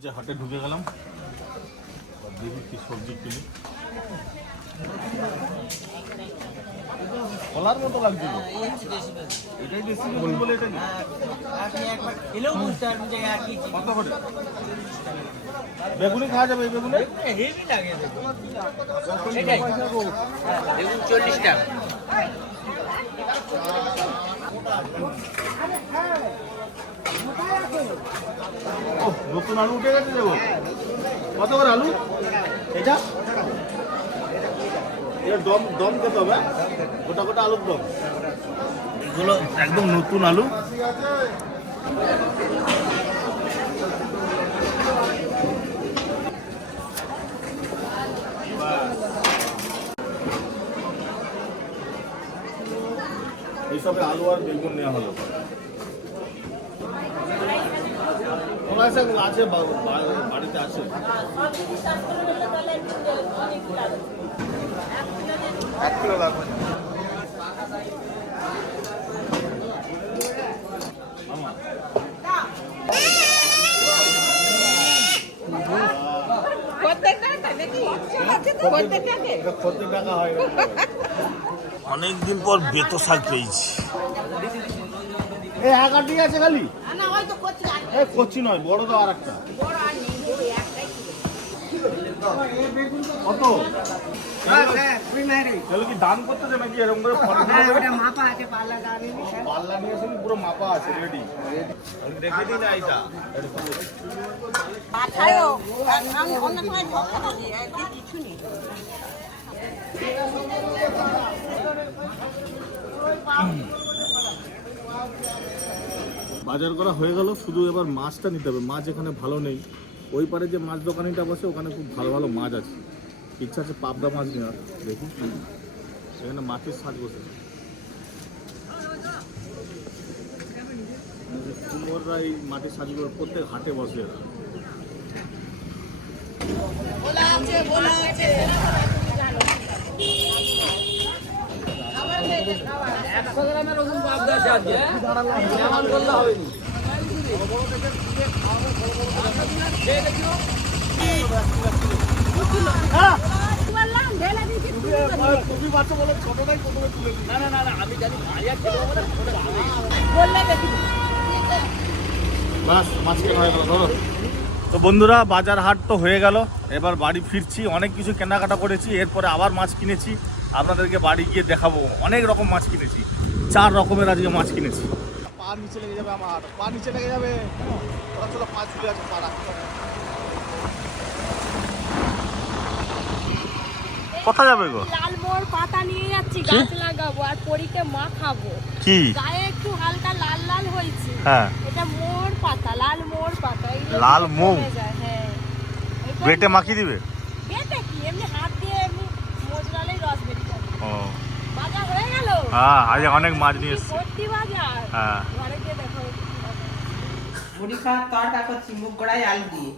এই যে হাটে ঢুকে গেলাম। আর দেখি কি সবজি কিনি। কলার মতো লাগছিল এটাই বেশি বলি বলে এটা আপনি একবার খেলেও বুঝতে পারবেন যে একই জিনিস। কত করে? বেগুনি খাওয়া যাবে বেগুনি? হেভি লাগে দেখুন। এটাই। হ্যাঁ, দেখুন চল্লিশ ওহ, নতুন আলু উঠে গেছে দেবো কত করে আলু? এটা? এটা দম দম খেতে হবে? গোটা গোটা আলুর দম। এগুলো একদম নতুন আলু। এইসবে আলু আর বেগুন নেওয়া হলো। শাক আছে বাড়িতে আছে। এক কিলো লাগবে প্রত্যেক টাকা হয়। অনেকদিন পর বেতো শাক পেয়েছি। এই এক আটি আছে খালি? এই কচি নয় বড় তো আর একটা। কত? তাহলে কি দাম করতেছে নাকি এরকম করে ফটো পাল্লা নিয়ে আসেন পুরো মাপা আছে রেডি রেখে দিন না এইটা। বাজার করা হয়ে গেল, শুধু এবার মাছটা নিতে হবে। মাছ এখানে ভালো নেই। ওই পারে যে মাছ দোকানিটা বসে, ওখানে খুব ভালো ভালো মাছ আছে। ইচ্ছা আছে পাবদা মাছ নেওয়ার। দেখি। এখানে মাছের সাজ বসে কুমোররা এই মাটির সাজগুলো প্রত্যেক হাটে বসে। এরা। তো বন্ধুরা বাজার হাট তো হয়ে গেল। এবার বাড়ি ফিরছি, অনেক কিছু কেনাকাটা করেছি, এরপরে আবার মাছ কিনেছি। আপনাদেরকে বাড়ি গিয়ে দেখাবো। অনেক রকম মাছ কিনেছি। চার রকমের আজকে মাছ কিনেছি। পা নিচে লেগে যাবে আমার। পা নিচে লেগে যাবে। ওরা চলো পা ঝুলে আছে পা কোথায় যাবে গো? লাল মোর পাতা নিয়ে যাচ্ছি গাছ লাগাবো আর পরীকে মা খাব কি? গায়ে একটু হালকা লাল লাল হয়েছে। হ্যাঁ। এটা মোর পাতা লাল মোর পাতা। লাল মৌ? হ্যাঁ। বেটে মাখিয়ে দিবে? বেটে কি? এমনি হাত দিয়ে এমনি মোজরালেই রস বেরিয়ে যাবে ও। বাজার হয়ে গেল? হ্যাঁ আজ অনেক মাছ নিয়ে এসছি। সত্যি বাজার? হ্যাঁ। ঘরে গিয়ে দেখো মুড়ি খাওয়ার তরকা করছি মুগ গড়াই আলু দিয়ে।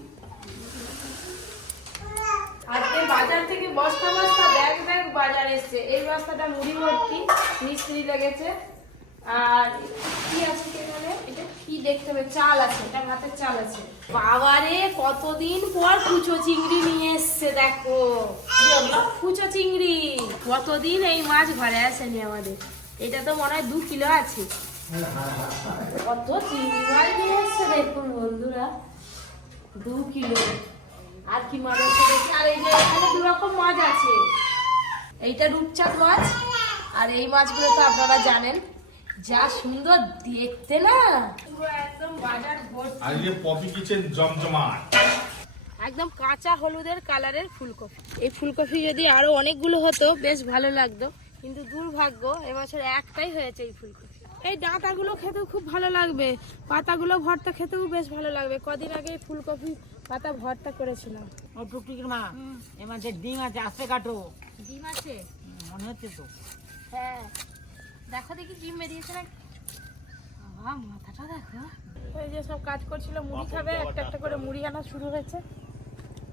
আজকে বাজার থেকে বস্তা বস্তা ব্যাগ ব্যাগ বাজার এসছে। এই বস্তাটা মুড়ি ভর্তি মিস্ত্রি লেগেছে। আর কি আছে এখানে? এটা কি দেখতে হবে? চাল আছে, এটা ভাতের চাল আছে। বাবারে, কতদিন পর কুচো চিংড়ি নিয়ে এসছে, দেখো। কুচো চিংড়ি, কতদিন এই মাছ ঘরে আসেনি আমাদের। এটা তো মনে হয় দু কিলো আছে। কত চিংড়ি মাছ নিয়ে এসছে, দেখুন বন্ধুরা। দু কিলো। আর কি মাছ আছে আর এই যে এখানে দু রকম মাছ আছে। এইটা রূপচাঁদ মাছ। আর এই মাছগুলো তো আপনারা জানেন। যা সুন্দর দেখতে না। পুরো একদম বাজার ভর্তি। আজকে পপি কিচেন জমজমাট। একদম কাঁচা হলুদের কালারের ফুলকপি। এই ফুলকপি যদি আরও অনেকগুলো হতো বেশ ভালো লাগতো। কিন্তু দুর্ভাগ্য এবছর একটাই হয়েছে এই ফুলকপি। এই ডাঁটাগুলো খেতেও খুব ভালো লাগবে। পাতাগুলো ভর্তা খেতেও বেশ ভালো লাগবে। কদিন আগে এই ফুলকপি পাতা ভর্তা করেছিলাম। ও টুকটুকির মা এ ডিম আছে আস্তে কাটো। ডিম আছে? মনে হচ্ছে তো। হ্যাঁ। দেখো দেখি ডিম বেরিয়েছে না বাবা, মাথাটা দেখো। এই যে সব কাজ করছিল মুড়ি খাবে একটা একটা করে মুড়ি আনা শুরু হয়েছে।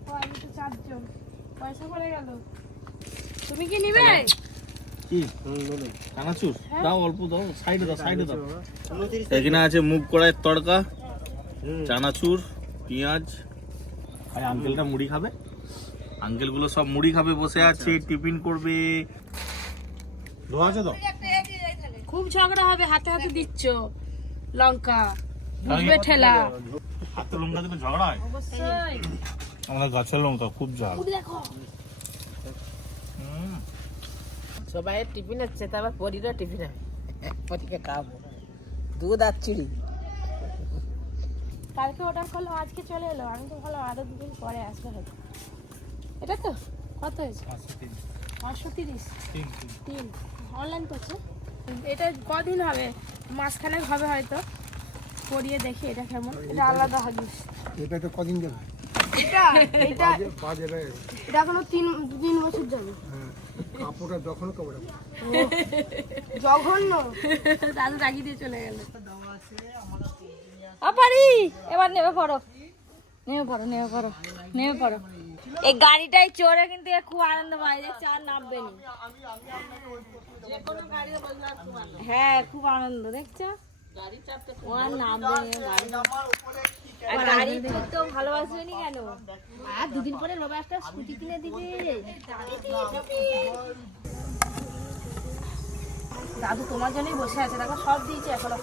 ও আমি তো চারজন। পয়সা পড়ে গেল। তুমি কি নিবে? কি? চানাচুর দাও অল্প দাও সাইডে দাও সাইডে দাও। এখানে আছে মুগ কড়াইয়ের তড়কা চানাচুর পেঁয়াজ। আর আঙ্কেলটা মুড়ি খাবে? আঙ্কেলগুলো সব মুড়ি খাবে বসে আছে টিফিন করবে। ধোয়া আছে তো? ঝগড়া হবে হাতে হাতে দিচ্ছ। লঙ্কা বুঝবে ঠেলা। হাতে লঙ্কা দিলে ঝগড়া হয়? অবশ্যই। আমাদের গাছের লঙ্কা খুব ঝাল। দেখো। সবাই টিফিন হচ্ছে তারপর পরিরও টিফিন হবে। পরিকে খাওয়াবো। দুধ আর চিড়ি। কালকে অর্ডার করল আজকে চলে এলো। আমি তো ভালো আরও দুদিন পরে আসবে হয়তো। এটা তো? কত হয়েছে? পাঁচশো তিরিশ। তিন অনলাইন করছে? এটা কদিন হবে? মাসখানেক হবে হয়তো। পরিয়ে দেখি এটা কেমন। এটা আলাদা হাদিস। এটা তো কদিন যাবে? এটা এটা। বাজারে এটা এখনও তিন দু তিন বছর যাবে। হ্যাঁ, কাপড়টা যখন কাপড় জঘন্য। দাদু রাগি দিয়ে চলে গেল। আপারি এবার নেমে পড়ো। নেমে পড়ো নেমে পড়ো নেমে পড়ো। এই গাড়িটাই চড়ে কিন্তু খুব আনন্দ পায় যে চার নামবে নি। হ্যাঁ খুব আনন্দ দেখছ? আর আর দুদিন পরে বাবা একটা স্কুটি কিনে দিবে। দাদু তোমার জন্যই বসে আছে দেখো সব দিয়েছে এখনও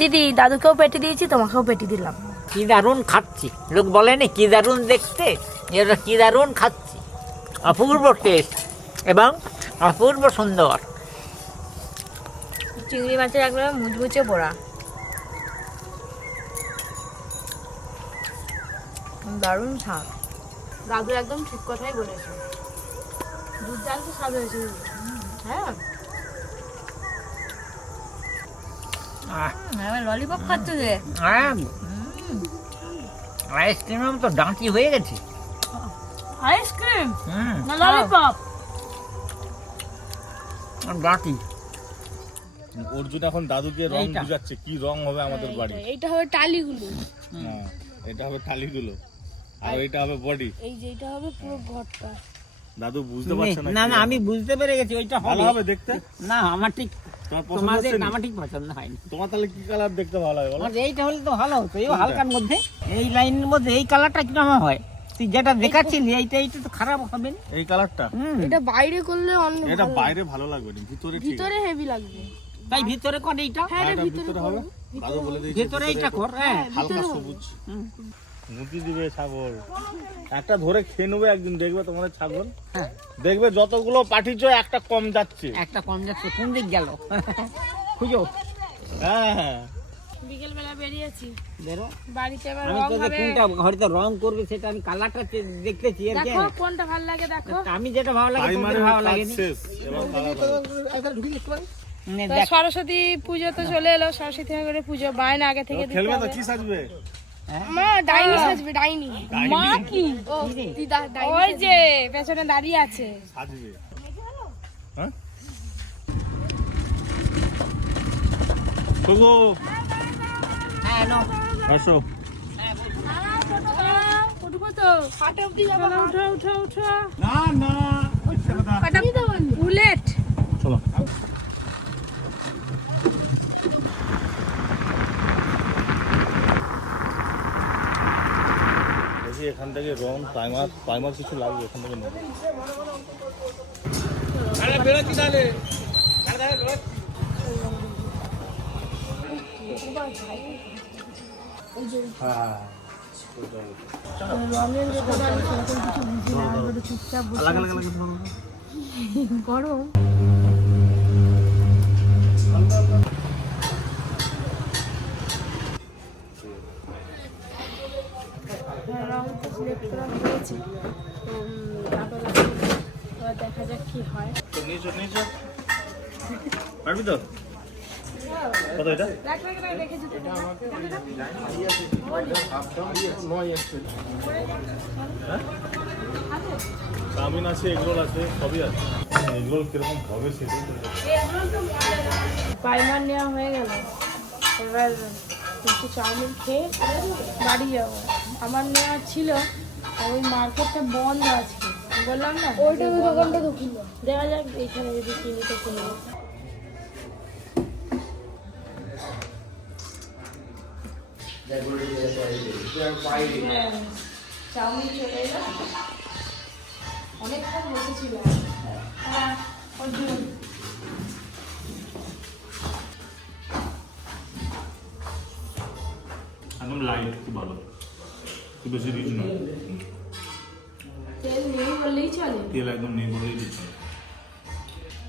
দিদি দাদুকেও পেটি দিয়েছি তোমাকেও পেটি দিলাম। কি দারুণ খাচ্ছি। লোক বলেনি কি দারুণ দেখতে? এটা কি দারুণ খাচ্ছি। অপূর্ব টেস্ট এবং অপূর্ব সুন্দর। চিংড়ি মাছের একবার মুচমুচে পোড়া। দারুণ স্বাদ। দাদু একদম ঠিক কথাই বলেছে। দুর্দান্ত স্বাদ হয়েছে। হ্যাঁ। ললিপপ খাচ্ছে যে? আইসক্রিম তো ডাঁটি হয়ে গেছে। আইসক্রিম? না ললিপপ। ডাঁটি। অর্জুন এখন দাদুকে রং। বুঝাচ্ছে কি রং হবে আমাদের বাড়ি এইটা হবে টালিগুলো। হ্যাঁ এটা হবে টালিগুলো। আর এটা হবে বডি। এই যে এটা হবে পুরো ঘরটা। দাদু বুঝতে পারছে না না না আমি বুঝতে পেরে গেছি ওইটা ভালো হবে। হবে দেখতে? না আমার ঠিক তোমাদের আমার ঠিক পছন্দ হয়নি। তোমার তাহলে কি কালার দেখতে ভালো হয় আমার এইটা হলে তো ভালো হতো। এই হালকার মধ্যে এই লাইনের মধ্যে এই কালারটা কীরকম হয়। তুই যেটা দেখাচ্ছিলি এইটা এইটা তো খারাপ হবে না। এই কালারটা হুম। এটা বাইরে করলে অন্য এটা বাইরে ভালো লাগবে না ভিতরে ভিতরে হেভি লাগবে। তাই ভিতরে কর এইটা? হ্যাঁ এটা এটা ভিতরে ভিতরে হবে। দাদু বলে দিয়েছে ভিতরে এইটা কর হ্যাঁ। হালকা সবুজ। মুটি দিবে ছাগল। একটা ধরে খেয়ে নেবে একদিন দেখবে তোমাদের ছাগল। হ্যাঁ। দেখবে যতগুলো পাঠিয়েছ একটা কম যাচ্ছে। একটা কম যাচ্ছে কোন দিক গেল? খুঁজো। হ্যাঁ হ্যাঁ। বেরিয়েছি। বেরো। বাড়িতে এবার রং হবে। কোনটা হয়তো রং করবে সেটা আমি কালারটা চে- দেখতেছি আর দেখো কোনটা ভালো লাগে দেখো। আমি যেটা ভালো লাগে ভালো সরস্বতী পুজো তো চলে এলো সরস্বতী ঠাকুরের পুজো বায়না আগে থেকে খেলবে তো কি সাজবে? মা ডাইনি সাজবে ডাইনি। মা কি? ও দিদা ওই যে পেছনে দাঁড়িয়ে আছে। সাজবে। হ্যাঁ? কোকো হ্যাঁ নো আসো বুলেট চলো দেখি এখান থেকে রং প্রাইমার প্রাইমার কিছু লাগবে এখান থেকে নেব। হ্যাঁ রঙের যে দোকান সেরকম কিছু বুঝি না আমি একটু চুপচাপ বসে আলাদা আলাদা আলাদা গরম হ্যাঁ, রং তো সিলেক্ট করা হয়েছে তো দেখা যাক কি হয় নিচে পারবি তো কত এটা চাউমিন আছে এগরোল আছে সবই আছে এগরোল কীরকম হবে সেটাই নেওয়া হয়ে গেল এবার একটু চাউমিন খেয়ে বাড়ি যাব আমার নেওয়া ছিল ওই মার্কেটটা বন্ধ আজকে বললাম না ওইটা দোকানটা তো দেখা যাক এইখানে যদি কিনি তো কিনবো। হ্যাঁ, চাউমিন চলে এলো। অনেকক্ষণ বসেছিল। হ্যাঁ একদম লাইট খুব ভালো। খুব বেশি রিচ নয়। তেল নেই বললেই চলে। তেল একদম নেই বলেই দিচ্ছে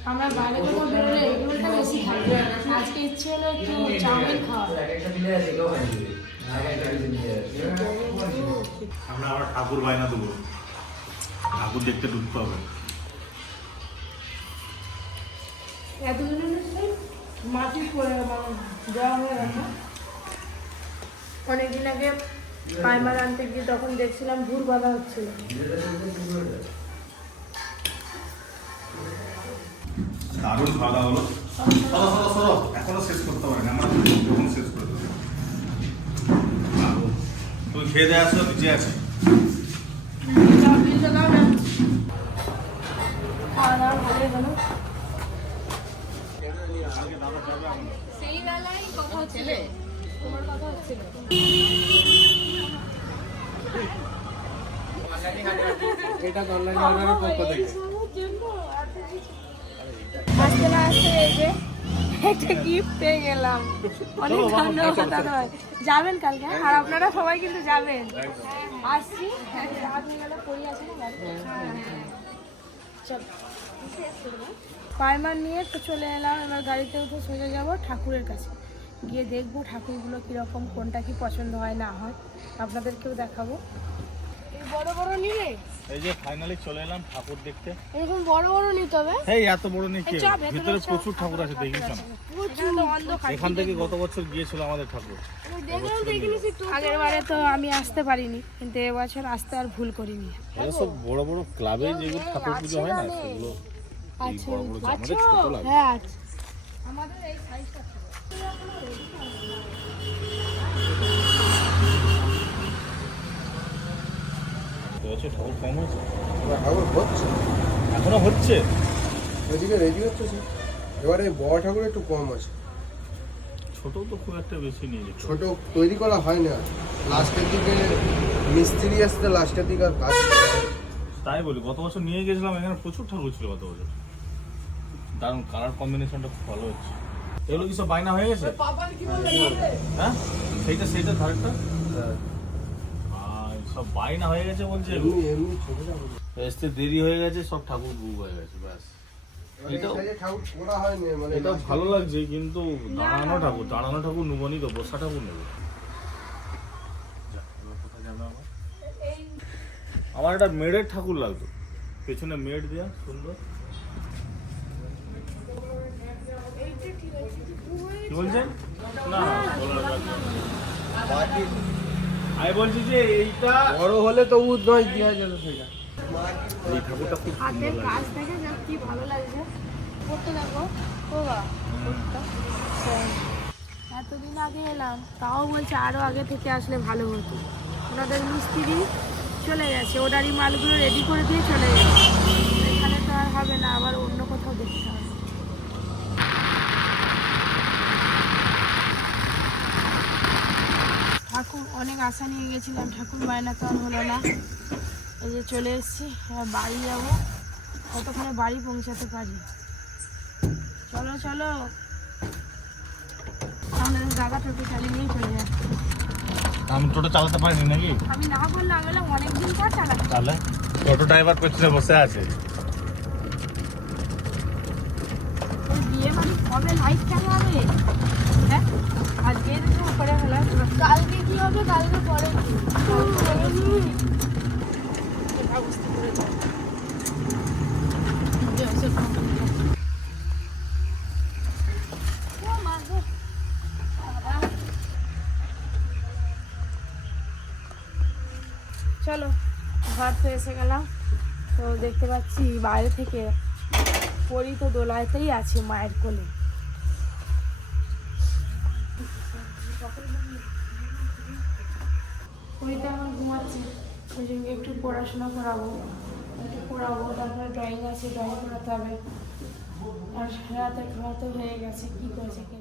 আমরা বাইরে বেরোলে এগুলোটা বেশি খাই। আজকে ইচ্ছে হলো একটু চাউমিন খাওয়া। আমরা আবার ঠাকুর বায়না দেবো। ঠাকুর দেখতে ঢুকতে হবে মাটি মানে দেওয়া হয়ে গেছে। অনেকদিন আগে পাইমার আনতে গিয়ে তখন দেখছিলাম ভুল বাঁধা হচ্ছিল দারুণ খাওয়া দাওয়া হলো। সরো সরো সরো এখনও শেষ করতে পারিনি আমরা যখন শেষ করে দেবো। তুমি খেয়ে দেয় আসো নিচে আছে। সেই বেলায় কথা হচ্ছিল। তোমার কথা হচ্ছিল। এটা অনলাইন অর্ডারের পক্ষ থেকে আসতে না এই যে একটা গিফট পেয়ে গেলাম। অনেক ধন্যবাদ যাবেন কালকে আর আপনারা সবাই কিন্তু যাবেন। আসছি। হয়ে চল। পায়মার নিয়ে তো চলে এলাম এবার গাড়িতে উঠে সোজা যাব ঠাকুরের কাছে। গিয়ে দেখব ঠাকুরগুলো কীরকম কোনটা কি পছন্দ হয় না হয়। আপনাদেরকেও দেখাবো। বড় বড় নিলে? এই যে ফাইনালি চলে এলাম ঠাকুর দেখতে। এরকম বড় বড় নিতে হবে? এই এত বড় নিয়ে কি এই চা, ভেতরে প্রচুর ঠাকুর আছে দেখিস না এখানে থেকে গত বছর গিয়েছিল আমাদের ঠাকুর। আগের বারে তো আমি আসতে পারিনি কিন্তু এবছর আসতে আর ভুল করিনি। এরা সব বড় বড় ক্লাবে যেগুলো ঠাকুর পুজো হয় না সেগুলো যে আমাদের ছোট লাগে। হ্যাঁ আমাদের এই সাইজটা এবছর ঠাকুর কম হয়েছে? ঠাকুর হচ্ছে। এখনও হচ্ছে? ওইদিকে রেডি হচ্ছে। এবারে বড় ঠাকুর একটু কম আছে। ছোট তো খুব একটা বেশি নিয়ে যেত ছোট তৈরি করা হয় না। লাস্টের দিকে মিস্ত্রি আসতে লাস্টের দিকে আর কাজ হয়। তাই বলি গত বছর নিয়ে গেছিলাম এখানে প্রচুর ঠাকুর ছিল গত বছর। দারুণ কালার কম্বিনেশনটা খুব ভালো হচ্ছে এগুলো কি সব বায়না হয়ে গেছে? হ্যাঁ? সেইটা সেইটা ধারেরটা? আর সব বায়না হয়ে গেছে বলছে। আসতে দেরি হয়ে গেছে সব ঠাকুর বুক হয়ে গেছে ব্যাস। এবারে এই এটাও- সাইজে ঠাকুর করা হয়নি মানে এটা ভালো লাগছে কিন্তু দাঁড়ানো ঠাকুর দাঁড়ানো ঠাকুর নেবনি তো বসা ঠাকুর নেব যা, এবার কোথায় যাবে আবার? আমার একটা মেডের ঠাকুর লাগতো পেছনে মেড দেয়া সুন্দর। কি বলছেন? না। আমি বলছি যে এইটা বড় হলে তো নয় দেওয়া যাবে সেটা। এই ঠাকুরটা খুব হাতের কাজ দেখে যা কি ভালো লাগছে। করতে দেখো ও বা এতদিন আগে এলাম তাও বলছে আরও আগে থেকে আসলে ভালো হতো। ওনাদের মিস্ত্রি চলে গেছে ওনারই মালগুলো রেডি করে দিয়ে চলে গেছে। এখানে তো আর হবে না আবার অন্য কোথাও দেখতে হবে ঠাকুর অনেক আশা নিয়ে গেছিলাম ঠাকুর বায়না তো আর হলো না। এই যে চলে এসেছি বাড়ি যাব। কতক্ষণে বাড়ি পৌঁছাতে পারি? চলো চলো। আমাদের দাদা টোটো চালিয়ে নিয়ে চলে যায় আমি টোটো চালাতে পারিনি নাকি? আমি না বললে আমি বললাম অনেকদিন পর চালাচ্ছি তাহলে টোটো ড্রাইভার পেছনে বসে আছে। ওই বিয়ে বাড়ি কবে? লাইট কেন হবে হ্যাঁ? ফেলা কালকে হবে? কালকে পরে। চলো, ঘর তো এসে গেলাম। তো দেখতে পাচ্ছি বাইরে থেকে পরি তো দোলাইতেই আছে মায়ের কোলে। পরিটা এখন ঘুমাচ্ছে, ওই জন্য একটু পড়াশোনা করাবো, একটু পড়াবো, তারপরে ড্রয়িং আছে ড্রয়িং করাতে হবে। আর রাতে খাওয়া তো হয়ে গেছে, কী করেছে কি